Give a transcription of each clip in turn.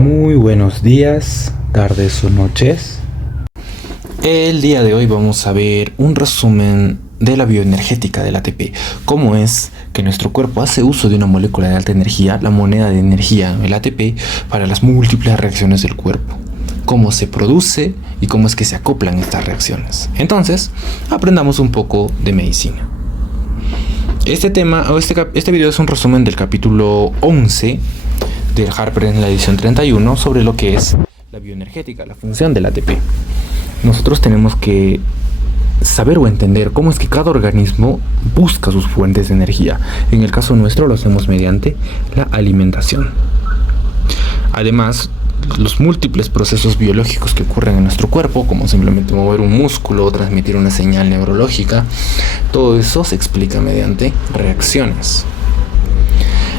Muy buenos días, tardes o noches. El día de hoy vamos a ver un resumen de la bioenergética del ATP. Cómo es que nuestro cuerpo hace uso de una molécula de alta energía, la moneda de energía, el ATP, para las múltiples reacciones del cuerpo. Cómo se produce y cómo es que se acoplan estas reacciones. Entonces, aprendamos un poco de medicina. Este video es un resumen del capítulo 11 del Harper en la edición 31 sobre lo que es la bioenergética, la función del ATP. Nosotros tenemos que saber o entender cómo es que cada organismo busca sus fuentes de energía. En el caso nuestro lo hacemos mediante la alimentación. Además, los múltiples procesos biológicos que ocurren en nuestro cuerpo, como simplemente mover un músculo o transmitir una señal neurológica, todo eso se explica mediante reacciones.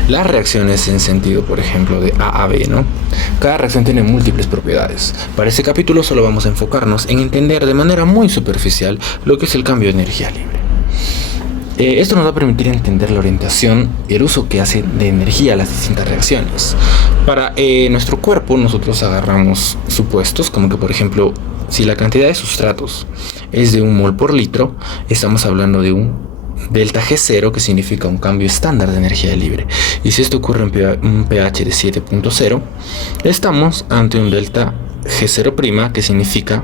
Las reacciones en sentido, por ejemplo, de A a B, ¿no? Cada reacción tiene múltiples propiedades. Para este capítulo solo vamos a enfocarnos en entender de manera muy superficial lo que es el cambio de energía libre. Esto nos va a permitir entender la orientación y el uso que hace de energía a las distintas reacciones. Para nuestro cuerpo nosotros agarramos supuestos como que, por ejemplo, si la cantidad de sustratos es de 1 mol por litro, estamos hablando de un delta G0, que significa un cambio estándar de energía libre. Y si esto ocurre en un pH de 7.0, estamos ante un delta G0', que significa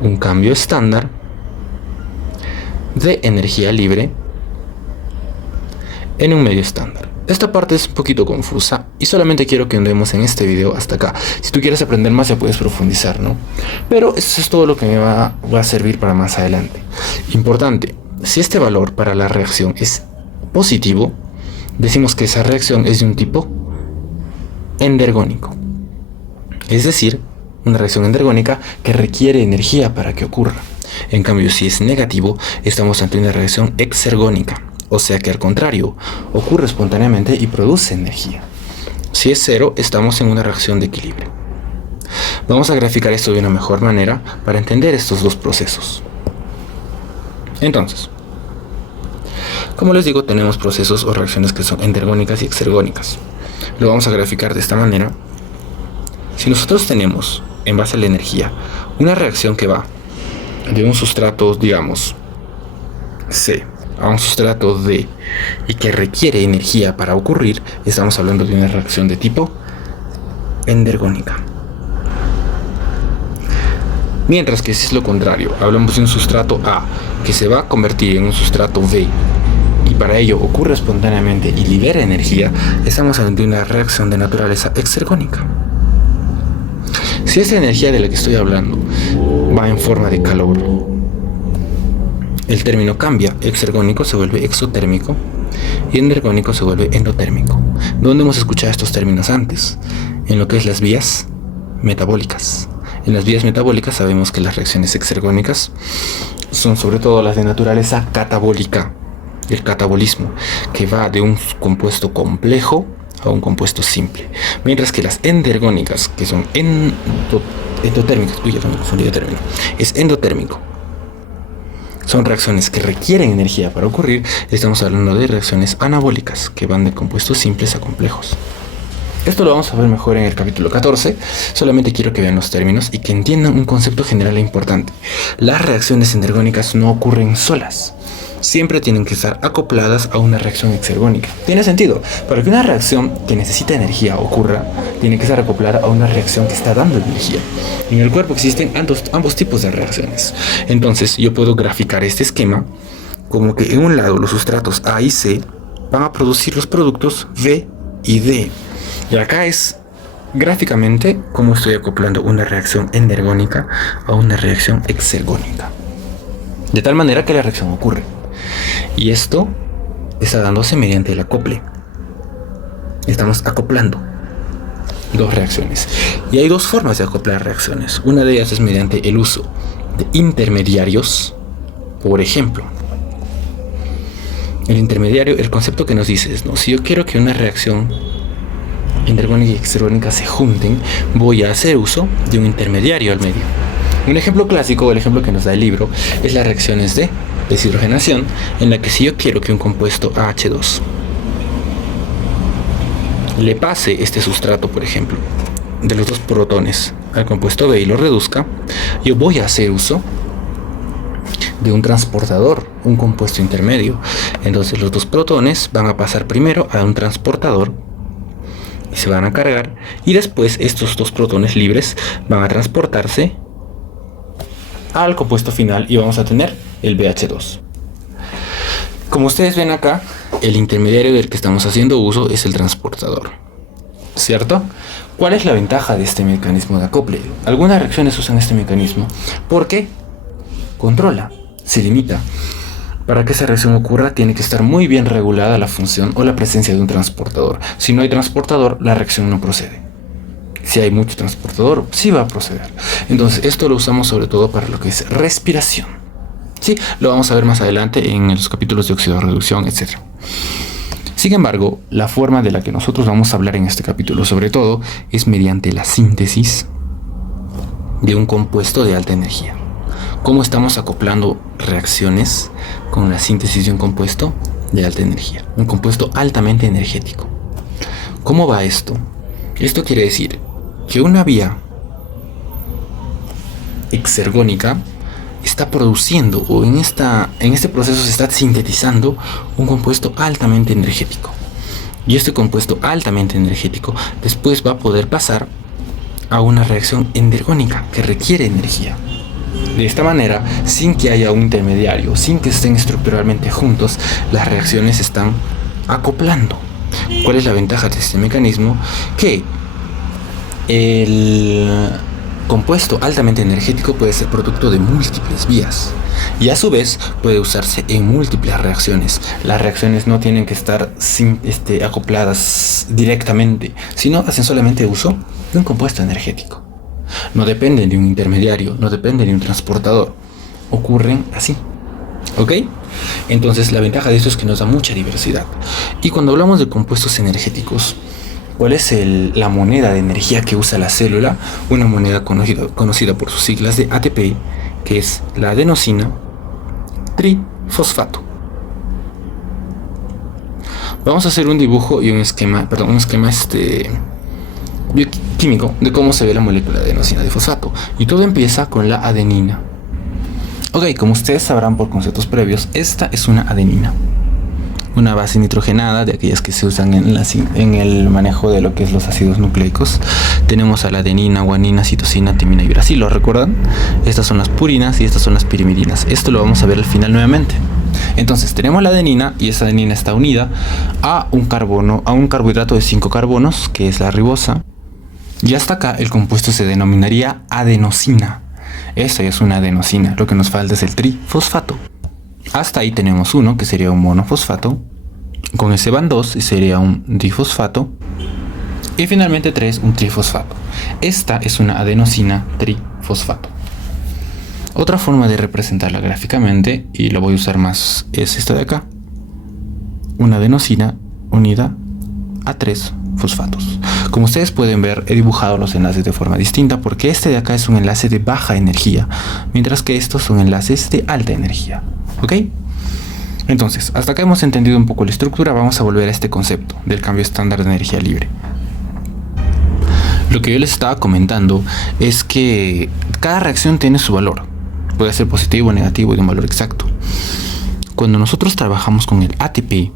un cambio estándar de energía libre en un medio estándar. Esta parte es un poquito confusa y solamente quiero que andemos en este video hasta acá. Si tú quieres aprender más ya puedes profundizar, ¿no? Pero eso es todo lo que me va a servir para más adelante. Importante, si este valor para la reacción es positivo, decimos que esa reacción es de un tipo endergónico. Es decir, una reacción endergónica que requiere energía para que ocurra. En cambio, si es negativo, estamos ante una reacción exergónica. O sea que al contrario, ocurre espontáneamente y produce energía. Si es 0, estamos en una reacción de equilibrio. Vamos a graficar esto de una mejor manera para entender estos dos procesos. Entonces, como les digo, tenemos procesos o reacciones que son endergónicas y exergónicas. Lo vamos a graficar de esta manera. Si nosotros tenemos, en base a la energía, una reacción que va de un sustrato, digamos, C, a un sustrato D y que requiere energía para ocurrir, estamos hablando de una reacción de tipo endergónica. Mientras que si es lo contrario, hablamos de un sustrato A que se va a convertir en un sustrato B y para ello ocurre espontáneamente y libera energía, estamos ante una reacción de naturaleza exergónica. Si esta energía de la que estoy hablando va en forma de calor, el término cambia, exergónico se vuelve exotérmico y endergónico se vuelve endotérmico. ¿Dónde hemos escuchado estos términos antes? En lo que es las vías metabólicas. En las vías metabólicas sabemos que las reacciones exergónicas son sobre todo las de naturaleza catabólica, el catabolismo, que va de un compuesto complejo a un compuesto simple, mientras que las endergónicas, que son endotérmicas, ya me confundí de término, es endotérmico. Son reacciones que requieren energía para ocurrir. Estamos hablando de reacciones anabólicas, que van de compuestos simples a complejos. Esto lo vamos a ver mejor en el capítulo 14. Solamente quiero que vean los términos y que entiendan un concepto general e importante. Las reacciones endergónicas no ocurren solas. Siempre tienen que estar acopladas a una reacción exergónica. ¿Tiene sentido? Para que una reacción que necesita energía ocurra, tiene que estar acoplada a una reacción que está dando energía. En el cuerpo existen ambos tipos de reacciones. Entonces yo puedo graficar este esquema como que en un lado los sustratos A y C van a producir los productos B y D. Y acá es gráficamente cómo estoy acoplando una reacción endergónica a una reacción exergónica. De tal manera que la reacción ocurre. Y esto está dándose mediante el acople. Estamos acoplando dos reacciones. Y hay dos formas de acoplar reacciones. Una de ellas es mediante el uso de intermediarios. Por ejemplo, el intermediario, el concepto que nos dice es, ¿no? Si yo quiero que una reacción endergónica y exergónica se junten, voy a hacer uso de un intermediario al medio. Un ejemplo clásico, el ejemplo que nos da el libro, es las reacciones de deshidrogenación, en la que si yo quiero que un compuesto AH2 le pase este sustrato, por ejemplo, de los dos protones al compuesto B y lo reduzca, yo voy a hacer uso de un transportador, un compuesto intermedio. Entonces los dos protones van a pasar primero a un transportador y se van a cargar, y después estos dos protones libres van a transportarse al compuesto final y vamos a tener el BH2. Como ustedes ven acá, el intermediario del que estamos haciendo uso es el transportador, ¿cierto? ¿Cuál es la ventaja de este mecanismo de acople? Algunas reacciones usan este mecanismo porque controla, se limita. Para que esa reacción ocurra tiene que estar muy bien regulada la función o la presencia de un transportador. Si no hay transportador, la reacción no procede. Si hay mucho transportador, sí va a proceder. Entonces esto lo usamos sobre todo para lo que es respiración. Sí, lo vamos a ver más adelante en los capítulos de oxidorreducción, etc. Sin embargo, la forma de la que nosotros vamos a hablar en este capítulo sobre todo es mediante la síntesis de un compuesto de alta energía. ¿Cómo estamos acoplando reacciones con la síntesis de un compuesto de alta energía? Un compuesto altamente energético. ¿Cómo va esto? Esto quiere decir que una vía exergónica está produciendo, o en este proceso se está sintetizando un compuesto altamente energético. Y este compuesto altamente energético después va a poder pasar a una reacción endergónica que requiere energía. De esta manera, sin que haya un intermediario, sin que estén estructuralmente juntos, las reacciones se están acoplando. ¿Cuál es la ventaja de este mecanismo? Que el compuesto altamente energético puede ser producto de múltiples vías y a su vez puede usarse en múltiples reacciones. Las reacciones no tienen que estar acopladas directamente, sino hacen solamente uso de un compuesto energético. No dependen de un intermediario, no dependen de un transportador. Ocurren así. ¿Ok? Entonces la ventaja de esto es que nos da mucha diversidad. Y cuando hablamos de compuestos energéticos, ¿cuál es la moneda de energía que usa la célula? Una moneda conocida por sus siglas de ATP, que es la adenosina trifosfato. Vamos a hacer un dibujo y un esquema bioquímico de cómo se ve la molécula de adenosina trifosfato. Y todo empieza con la adenina. Ok, como ustedes sabrán por conceptos previos, esta es una adenina. Una base nitrogenada, de aquellas que se usan en el manejo de lo que es los ácidos nucleicos. Tenemos a la adenina, guanina, citosina, timina y uracilo, ¿recuerdan? Estas son las purinas y estas son las pirimidinas. Esto lo vamos a ver al final nuevamente. Entonces tenemos la adenina y esa adenina está unida a un carbohidrato de 5 carbonos, que es la ribosa. Y hasta acá el compuesto se denominaría adenosina. Esta ya es una adenosina, lo que nos falta es el trifosfato. Hasta ahí tenemos uno, que sería un monofosfato. Con ese van 2 y sería un difosfato. Y finalmente 3, un trifosfato. Esta es una adenosina trifosfato. Otra forma de representarla gráficamente, y lo voy a usar más, es esta de acá. Una adenosina unida a 3 fosfatos. Como ustedes pueden ver, he dibujado los enlaces de forma distinta porque este de acá es un enlace de baja energía, mientras que estos son enlaces de alta energía. ¿Ok? Entonces, hasta acá hemos entendido un poco la estructura. Vamos a volver a este concepto del cambio estándar de energía libre. Lo que yo les estaba comentando es que cada reacción tiene su valor. Puede ser positivo o negativo y de un valor exacto. Cuando nosotros trabajamos con el ATP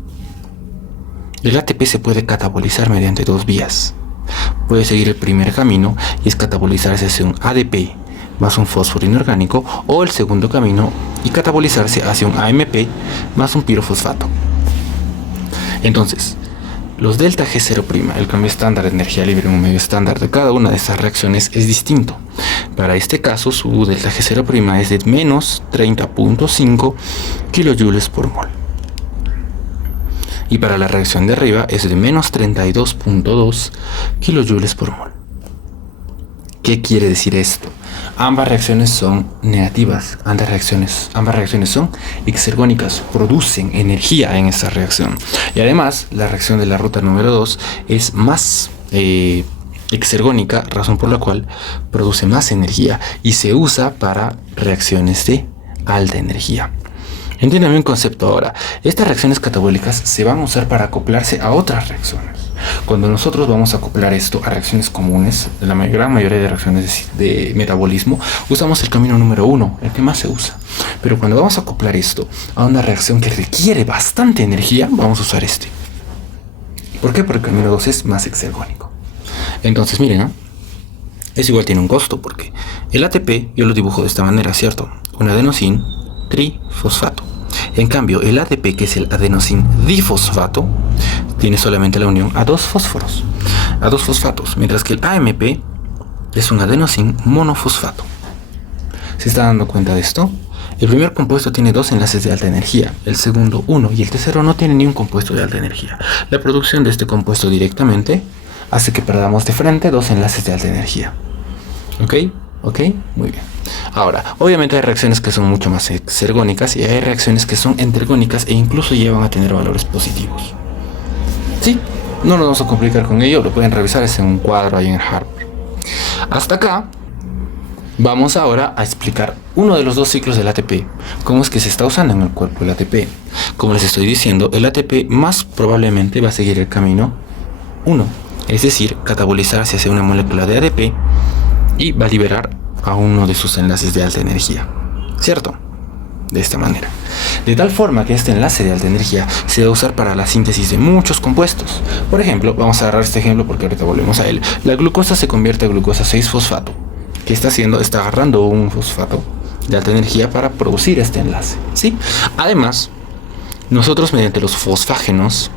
se puede catabolizar mediante dos vías. Puede seguir el primer camino y es catabolizarse hacia un ADP más un fósforo inorgánico, o el segundo camino y catabolizarse hacia un AMP más un pirofosfato. Entonces, los delta G0', el cambio estándar de energía libre en un medio estándar de cada una de estas reacciones es distinto. Para este caso, su delta G0' es de menos 30.5 kilojoules por mol. Y para la reacción de arriba es de menos 32.2 kilojoules por mol. ¿Qué quiere decir esto? Ambas reacciones son negativas, ambas reacciones son exergónicas, producen energía en esta reacción. Y además, la reacción de la ruta número 2 es más exergónica, razón por la cual produce más energía y se usa para reacciones de alta energía. Entiéndame un concepto ahora. Estas reacciones catabólicas se van a usar para acoplarse a otras reacciones. Cuando nosotros vamos a acoplar esto a reacciones comunes, la gran mayoría de reacciones de metabolismo, usamos el camino número 1, el que más se usa. Pero cuando vamos a acoplar esto a una reacción que requiere bastante energía, vamos a usar este. ¿Por qué? Porque el camino 2 es más exergónico. Entonces miren, ¿no? Eso igual tiene un costo, porque el ATP yo lo dibujo de esta manera, ¿cierto? Un adenosin trifosfato. En cambio, el ADP, que es el adenosin difosfato, tiene solamente la unión a dos fósforos, a dos fosfatos, mientras que el AMP es un adenosin monofosfato. ¿Se está dando cuenta de esto? El primer compuesto tiene dos enlaces de alta energía, el segundo uno y el tercero no tiene ni un compuesto de alta energía. La producción de este compuesto directamente hace que perdamos de frente dos enlaces de alta energía. ¿Ok? ¿Ok? Muy bien. Ahora, obviamente hay reacciones que son mucho más exergónicas y hay reacciones que son entergónicas e incluso llevan a tener valores positivos. Sí, no nos vamos a complicar con ello, lo pueden revisar, es en un cuadro ahí en Harvard. Hasta acá, vamos ahora a explicar uno de los dos ciclos del ATP, cómo es que se está usando en el cuerpo el ATP. Como les estoy diciendo, el ATP más probablemente va a seguir el camino 1, es decir, catabolizarse hacia una molécula de ADP y va a liberar a uno de sus enlaces de alta energía, ¿cierto? De esta manera. De tal forma que este enlace de alta energía se va a usar para la síntesis de muchos compuestos. Por ejemplo, vamos a agarrar este ejemplo porque ahorita volvemos a él. La glucosa se convierte a glucosa 6-fosfato. ¿Qué está haciendo? Está agarrando un fosfato de alta energía para producir este enlace, ¿sí? Además, nosotros mediante los fosfágenos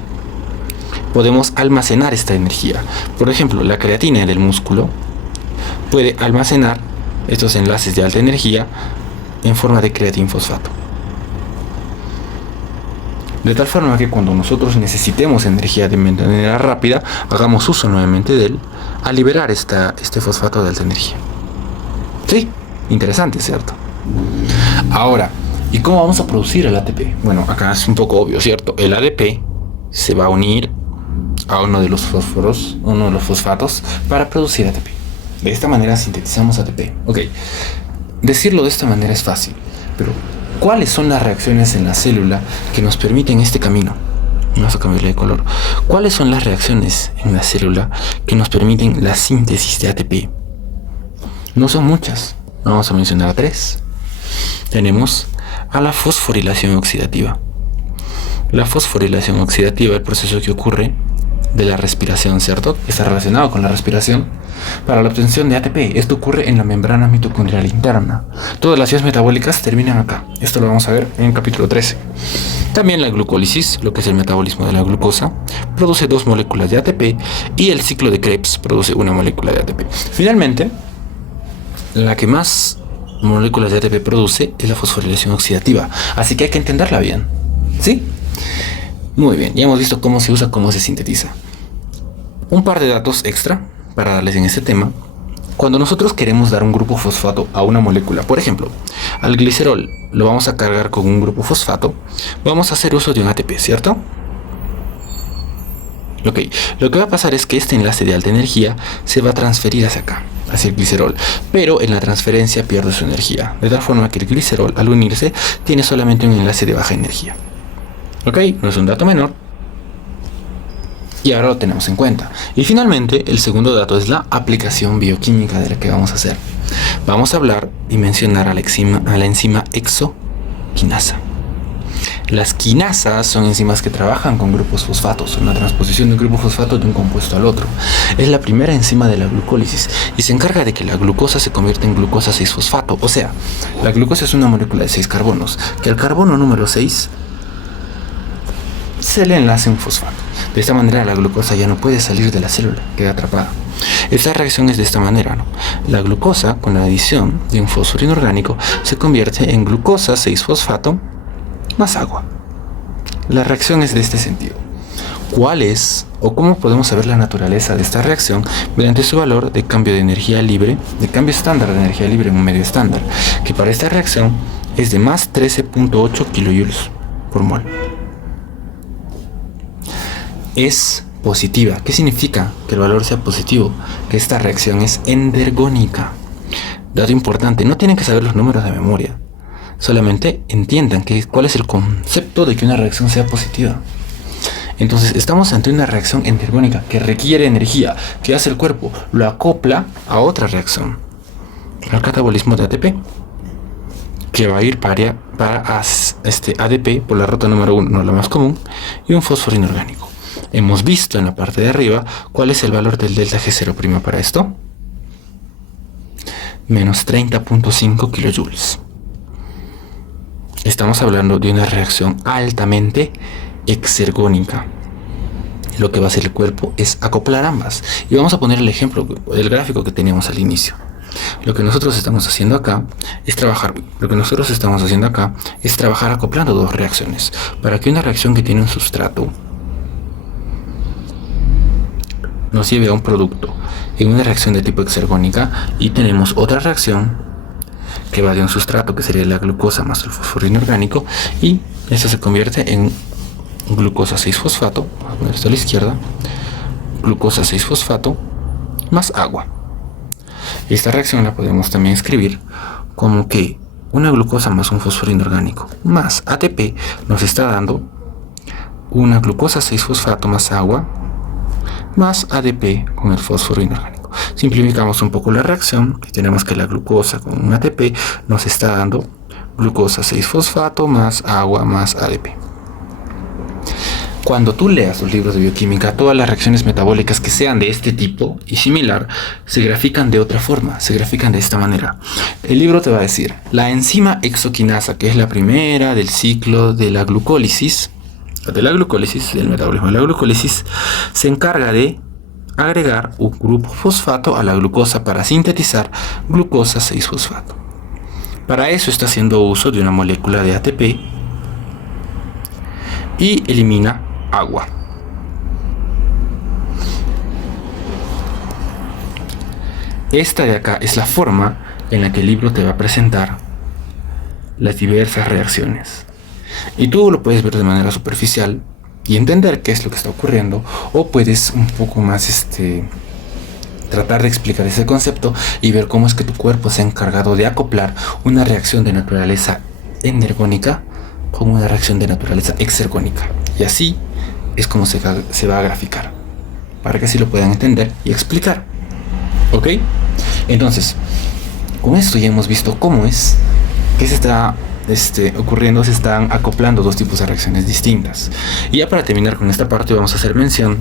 podemos almacenar esta energía. Por ejemplo, la creatina del músculo puede almacenar estos enlaces de alta energía en forma de creatinfosfato. De tal forma que cuando nosotros necesitemos energía de manera rápida, hagamos uso nuevamente de él a liberar este fosfato de alta energía. Sí, interesante, ¿cierto? Ahora, ¿y cómo vamos a producir el ATP? Bueno, acá es un poco obvio, ¿cierto? El ADP se va a unir a uno de los fósforos, uno de los fosfatos, para producir ATP. De esta manera sintetizamos ATP. Ok, decirlo de esta manera es fácil, pero ¿cuáles son las reacciones en la célula que nos permiten este camino? Vamos a cambiarle de color. ¿Cuáles son las reacciones en la célula que nos permiten la síntesis de ATP? No son muchas, vamos a mencionar 3. Tenemos a la fosforilación oxidativa. La fosforilación oxidativa, el proceso que ocurre de la respiración, ¿cierto? Está relacionado con la respiración para la obtención de ATP. Esto ocurre en la membrana mitocondrial interna. Todas las vías metabólicas terminan acá. Esto lo vamos a ver en el capítulo 13. También la glucólisis, lo que es el metabolismo de la glucosa, produce 2 moléculas de ATP y el ciclo de Krebs produce una molécula de ATP. Finalmente, la que más moléculas de ATP produce es la fosforilación oxidativa. Así que hay que entenderla bien. ¿Sí? Muy bien, ya hemos visto cómo se usa, cómo se sintetiza. Un par de datos extra para darles en este tema. Cuando nosotros queremos dar un grupo fosfato a una molécula, por ejemplo, al glicerol lo vamos a cargar con un grupo fosfato, vamos a hacer uso de un ATP, ¿cierto? Ok, lo que va a pasar es que este enlace de alta energía se va a transferir hacia acá, hacia el glicerol, pero en la transferencia pierde su energía, de tal forma que el glicerol al unirse tiene solamente un enlace de baja energía. Ok, no es un dato menor. Y ahora lo tenemos en cuenta. Y finalmente, el segundo dato es la aplicación bioquímica de la que vamos a hacer. Vamos a hablar y mencionar a la enzima hexoquinasa. Las quinasas son enzimas que trabajan con grupos fosfatos, una transposición de un grupo fosfato de un compuesto al otro. Es la primera enzima de la glucólisis y se encarga de que la glucosa se convierta en glucosa 6-fosfato. O sea, la glucosa es una molécula de 6 carbonos, que al carbono número 6 se le enlace un fosfato. De esta manera la glucosa ya no puede salir de la célula, queda atrapada. Esta reacción es de esta manera, ¿no? La glucosa, con la adición de un fósforo inorgánico, se convierte en glucosa 6-fosfato más agua. La reacción es de este sentido. ¿Cuál es o cómo podemos saber la naturaleza de esta reacción? Mediante su valor de cambio de energía libre, de cambio estándar de energía libre en un medio estándar, que para esta reacción es de más 13.8 kilojoules por mol. Es positiva. ¿Qué significa que el valor sea positivo? Que esta reacción es endergónica. Dato importante, no tienen que saber los números de memoria. Solamente entiendan cuál es el concepto de que una reacción sea positiva. Entonces estamos ante una reacción endergónica que requiere energía. ¿Qué hace el cuerpo? Lo acopla a otra reacción, al catabolismo de ATP, que va a ir para ADP por la ruta número 1, la más común, y un fósforo inorgánico. Hemos visto en la parte de arriba cuál es el valor del delta G0' para esto. Menos 30.5 kilojoules. Estamos hablando de una reacción altamente exergónica. Lo que va a hacer el cuerpo es acoplar ambas. Y vamos a poner el ejemplo, el gráfico que teníamos al inicio. Lo que nosotros estamos haciendo acá es trabajar acoplando dos reacciones para que una reacción que tiene un sustrato nos lleve a un producto en una reacción de tipo exergónica, y tenemos otra reacción que va de un sustrato, que sería la glucosa más el fósforo inorgánico, y esto se convierte en glucosa 6-fosfato, vamos a poner esto a la izquierda, glucosa 6-fosfato más agua. Esta reacción la podemos también escribir como que una glucosa más un fósforo inorgánico más ATP nos está dando una glucosa 6-fosfato más agua más ADP con el fósforo inorgánico. Simplificamos un poco la reacción y tenemos que la glucosa con un ATP nos está dando glucosa 6-fosfato más agua más ADP. Cuando tú leas los libros de bioquímica, todas las reacciones metabólicas que sean de este tipo y similar se grafican de otra forma, se grafican de esta manera. El libro te va a decir, la enzima exoquinasa, que es la primera del ciclo de la glucólisis, del metabolismo de la glucólisis, se encarga de agregar un grupo fosfato a la glucosa para sintetizar glucosa 6-fosfato. Para eso está haciendo uso de una molécula de ATP y elimina agua. Esta de acá es la forma en la que el libro te va a presentar las diversas reacciones. Y tú lo puedes ver de manera superficial y entender qué es lo que está ocurriendo, o puedes un poco más tratar de explicar ese concepto y ver cómo es que tu cuerpo se ha encargado de acoplar una reacción de naturaleza endergónica con una reacción de naturaleza exergónica. Y así es como se va a graficar, para que así lo puedan entender y explicar. ¿Ok? Entonces, con esto ya hemos visto cómo es que se está ocurriendo, se están acoplando dos tipos de reacciones distintas. Y ya para terminar con esta parte vamos a hacer mención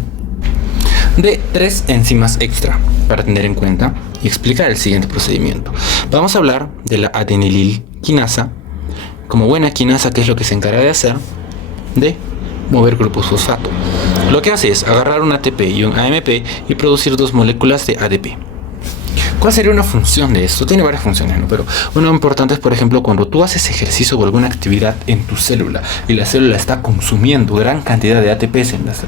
de 3 enzimas extra para tener en cuenta y explicar el siguiente procedimiento. Vamos a hablar de la adenililquinasa. Como buena quinasa, ¿qué es lo que se encarga de hacer? De mover grupos fosfato. Lo que hace es agarrar un ATP y un AMP y producir 2 moléculas de ADP. ¿Cuál sería una función de esto? Tiene varias funciones, ¿no? Pero una importante es, por ejemplo, cuando tú haces ejercicio o alguna actividad en tu célula y la célula está consumiendo gran cantidad de ATP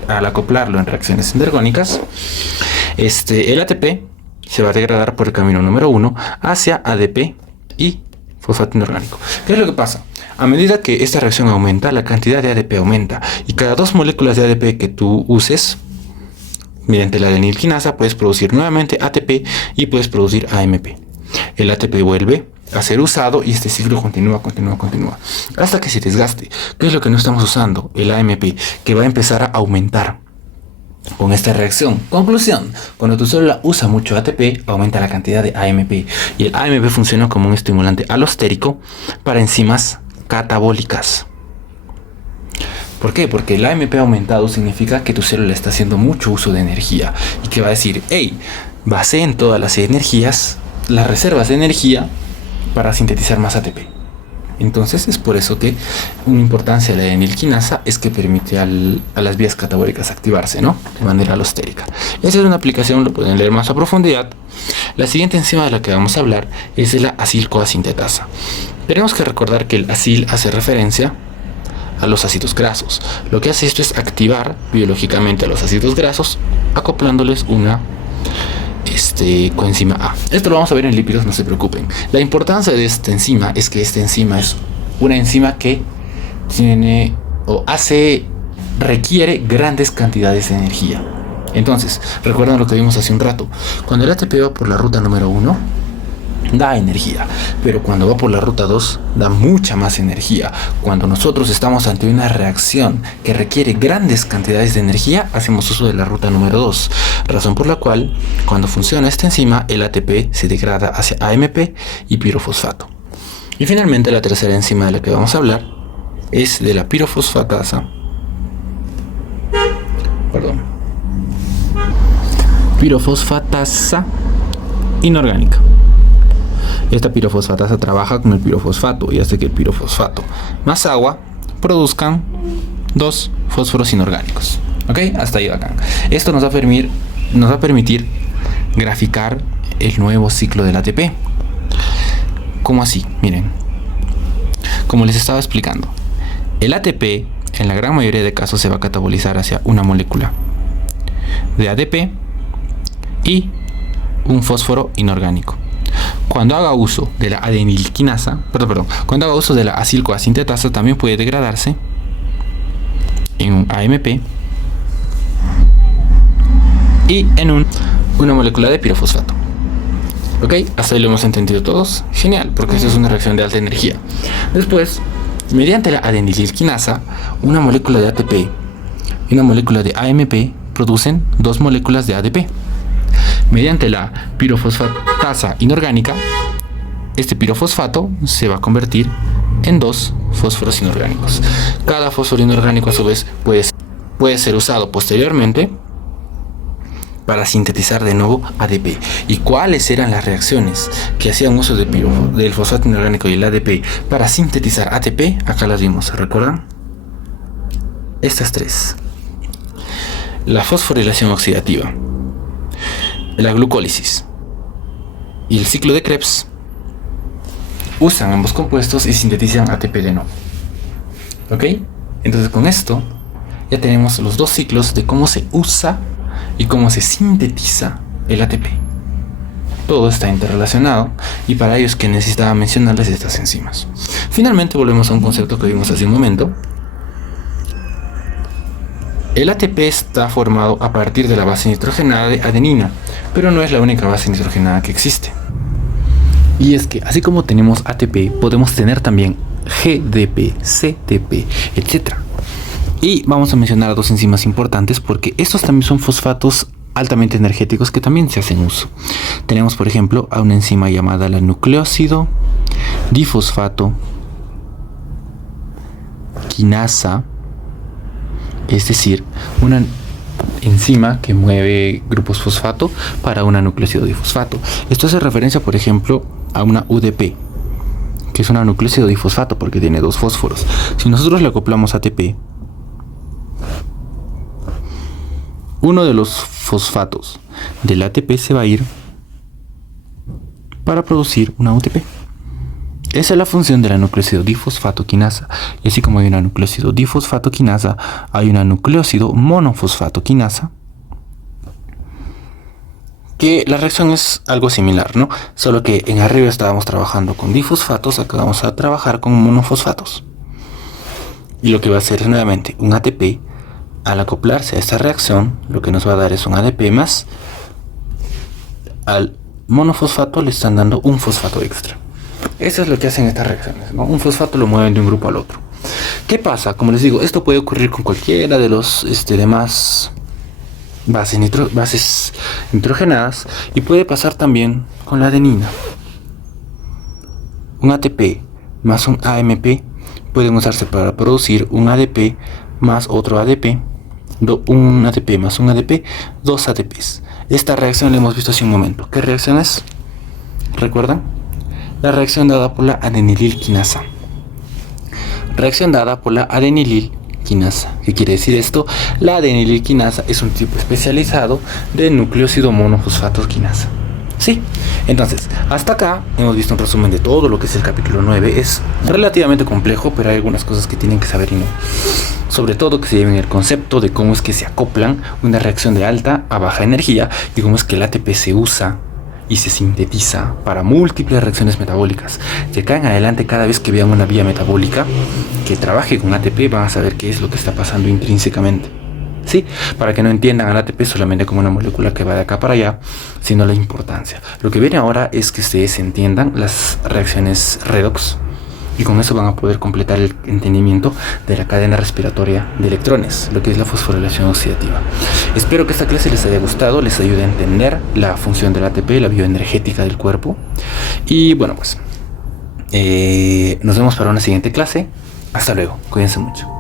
al acoplarlo en reacciones endergónicas, el ATP se va a degradar por el camino número 1 hacia ADP y fosfato inorgánico. ¿Qué es lo que pasa? A medida que esta reacción aumenta, la cantidad de ADP aumenta, y cada 2 moléculas de ADP que tú uses mediante la adenilquinasa puedes producir nuevamente ATP y puedes producir AMP. El ATP vuelve a ser usado y este ciclo continúa hasta que se desgaste. ¿Qué es lo que no estamos usando? El AMP, que va a empezar a aumentar con esta reacción. Conclusión: cuando tu célula usa mucho ATP, aumenta la cantidad de AMP, y el AMP funciona como un estimulante alostérico para enzimas catabólicas. ¿Por qué? Porque el AMP aumentado significa que tu célula está haciendo mucho uso de energía y que va a decir, hey, baseen todas las energías, las reservas de energía para sintetizar más ATP. Entonces es por eso que una importancia de la adenilquinasa es que permite a las vías catabólicas activarse, ¿no? De manera alostérica. Esa es una aplicación, lo pueden leer más a profundidad. La siguiente enzima de la que vamos a hablar es de la acil-CoA-sintetasa. Tenemos que recordar que el acil hace referencia a los ácidos grasos. Lo que hace esto es activar biológicamente a los ácidos grasos, acoplándoles una coenzima A. Esto lo vamos a ver en lípidos, no se preocupen. La importancia de esta enzima es que esta enzima es una enzima que requiere grandes cantidades de energía. Entonces, recuerdan lo que vimos hace un rato. Cuando el ATP va por la ruta número 1, da energía, pero cuando va por la ruta 2 da mucha más energía. Cuando nosotros estamos ante una reacción que requiere grandes cantidades de energía, hacemos uso de la ruta número 2, razón por la cual cuando funciona esta enzima el ATP se degrada hacia AMP y pirofosfato. Y finalmente la tercera enzima de la que vamos a hablar es de la pirofosfatasa inorgánica. Esta pirofosfatasa trabaja con el pirofosfato y hace que el pirofosfato más agua produzcan dos fósforos inorgánicos. ¿Ok? Hasta ahí bacán. Esto nos va a permitir graficar el nuevo ciclo del ATP. ¿Cómo así? Miren, como les estaba explicando, el ATP en la gran mayoría de casos se va a catabolizar hacia una molécula de ADP y un fósforo inorgánico. Cuando haga uso de la cuando haga uso de la acilcoasintetasa, también puede degradarse en un AMP y en una molécula de pirofosfato. ¿Ok? Hasta ahí lo hemos entendido todos. Genial, porque esto es una reacción de alta energía. Después, mediante la adenililquinasa, una molécula de ATP y una molécula de AMP producen dos moléculas de ADP. Mediante la pirofosfatasa inorgánica, este pirofosfato se va a convertir en dos fósforos inorgánicos. Cada fósforo inorgánico a su vez puede ser usado posteriormente para sintetizar de nuevo ADP. ¿Y cuáles eran las reacciones que hacían uso del fosfato inorgánico y el ADP para sintetizar ATP? Acá las vimos, ¿se recuerdan? Estas tres: la fosforilación oxidativa, la glucólisis y el ciclo de Krebs. Usan ambos compuestos y sintetizan ATP de nuevo. ¿Ok? Entonces con esto ya tenemos los dos ciclos de cómo se usa y cómo se sintetiza el ATP. Todo está interrelacionado y para ello es que necesitaba mencionarles estas enzimas. Finalmente volvemos a un concepto que vimos hace un momento. El ATP está formado a partir de la base nitrogenada de adenina, pero no es la única base nitrogenada que existe. Y es que así como tenemos ATP, podemos tener también GDP, CTP, etc. Y vamos a mencionar a dos enzimas importantes porque estos también son fosfatos altamente energéticos que también se hacen uso. Tenemos por ejemplo a una enzima llamada la nucleósido difosfato quinasa, es decir, una enzima que mueve grupos fosfato para una nucleósido difosfato. Esto hace referencia por ejemplo a una UDP, que es una nucleósido difosfato porque tiene dos fósforos. Si nosotros le acoplamos ATP, uno de los fosfatos del ATP se va a ir para producir una UTP. Esa es la función de la nucleósido difosfato quinasa. Y así como hay una nucleósido difosfato quinasa, hay una nucleósido monofosfato quinasa, que la reacción es algo similar, ¿no? Solo que en arriba estábamos trabajando con difosfatos, acá vamos a trabajar con monofosfatos. Y lo que va a hacer es nuevamente un ATP. Al acoplarse a esta reacción, lo que nos va a dar es un ADP más. Al monofosfato le están dando un fosfato extra. Eso es lo que hacen estas reacciones, ¿no? Un fosfato lo mueven de un grupo al otro. ¿Qué pasa? Como les digo, esto puede ocurrir con cualquiera de los demás bases nitrogenadas y puede pasar también con la adenina. Un ATP más un AMP pueden usarse para producir un ADP más otro ADP. Un ATP más un ADP, dos ATPs. Esta reacción la hemos visto hace un momento. ¿Qué reacción es? ¿Recuerdan? La reacción dada por la adenililquinasa. Reacción dada por la adenililquinasa. ¿Qué quiere decir esto? La adenililquinasa es un tipo especializado de nucleósido monofosfato quinasa. Sí, entonces, hasta acá hemos visto un resumen de todo lo que es el capítulo 9. Es relativamente complejo, pero hay algunas cosas que tienen que saber y no. Sobre todo que se lleven el concepto de cómo es que se acoplan una reacción de alta a baja energía y cómo es que el ATP se usa y se sintetiza para múltiples reacciones metabólicas. De acá en adelante, cada vez que vean una vía metabólica que trabaje con ATP, van a saber qué es lo que está pasando intrínsecamente. Sí, para que no entiendan al ATP solamente como una molécula que va de acá para allá, sino la importancia. Lo que viene ahora es que ustedes entiendan las reacciones redox y con eso van a poder completar el entendimiento de la cadena respiratoria de electrones, lo que es la fosforilación oxidativa. Espero que esta clase les haya gustado, les ayude a entender la función del ATP, la bioenergética del cuerpo. Y bueno, pues nos vemos para una siguiente clase. Hasta luego, cuídense mucho.